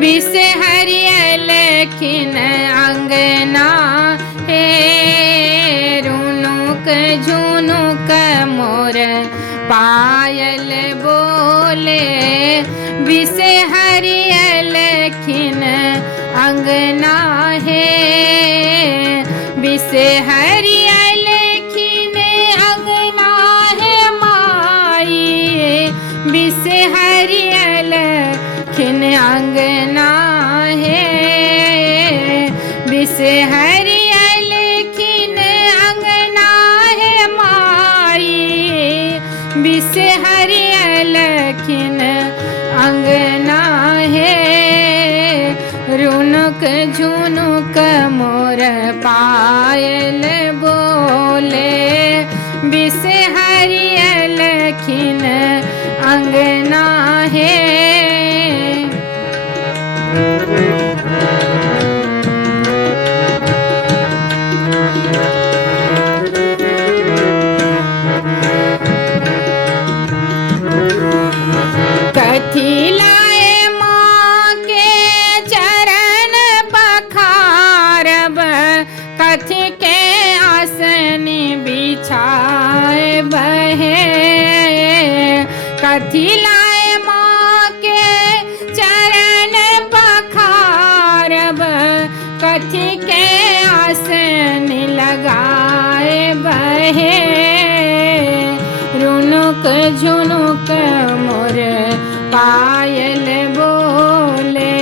बिस हरियल खिन अंगना हे रुनुक झुनुक मोर पायल बोले बिस हरियल खिन अंगना है बिस हरियल खिन अंगना है माई बिस हरियल खिन अंगना है बिस हरियल खिन अंगना है माई बिस हरियल खिन अंगना है रुनुक झुनुक मोर पायल बोले बिस हरियल खिन अंगना है कथी लाए माँ के चरण पखारब कथी के आसन बिछाए बहे कथी लाए माँ के चरण पखारब कथी के आसन लगाए बहे रुनुक झुनुक मोर पायल बोले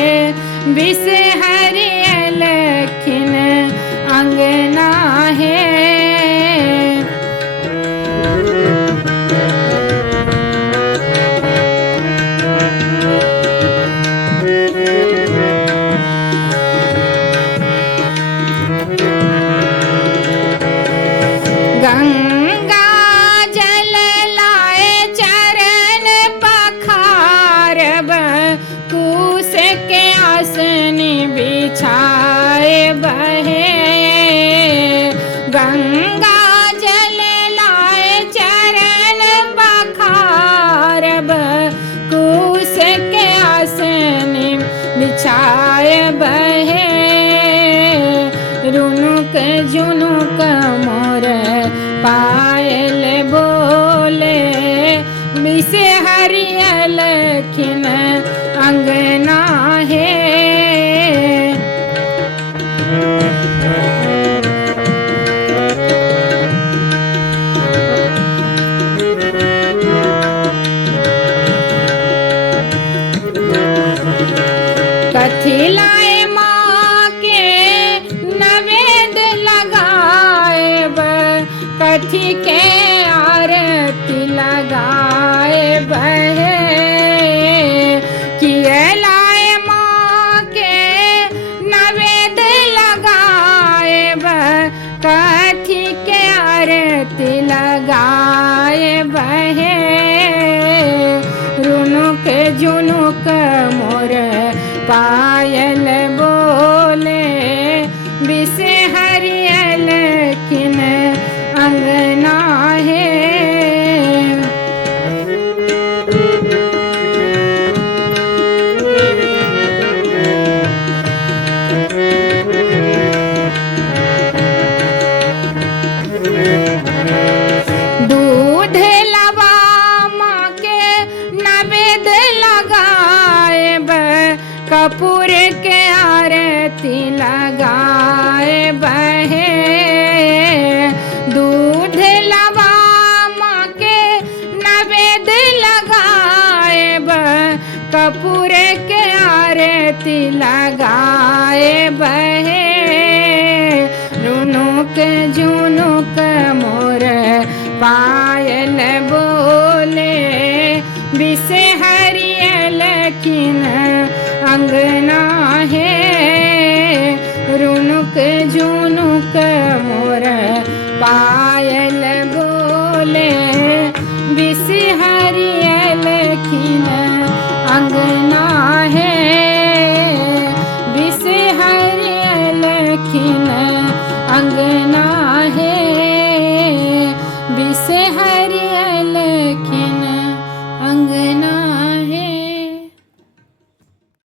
बिस हरियल खिन अंगना है गंगा जल लाए चरण पखारब कूस के आसन बिछाए बहे गंगा जल लाए चरण पखारब कूस के आसन बिछाए बहे रुनुक झुनुक मोर पायल बोले बिस हरियल खिन अंगना है कथी लाए माँ के नवेद लगाएब कथी के आरती लगाए बहे किए लाए माँ के नवेद लगाएब कथी के आरती लगाए बहे रुनुक झुनुक मोर पायल बोले बिस हरियल खिन अंगना है दूध लवा माँ के नवेद लगाएब कपूर के आरती लगाए बहे दूध लवा माँ के नवेद लगाएब कपूर के आरती लगाए बहे रुनुक झुनुक मोर पायल बोले बिस हरियल खिन अंगना है रुनुक झुनुक मोर पायल बोले बिस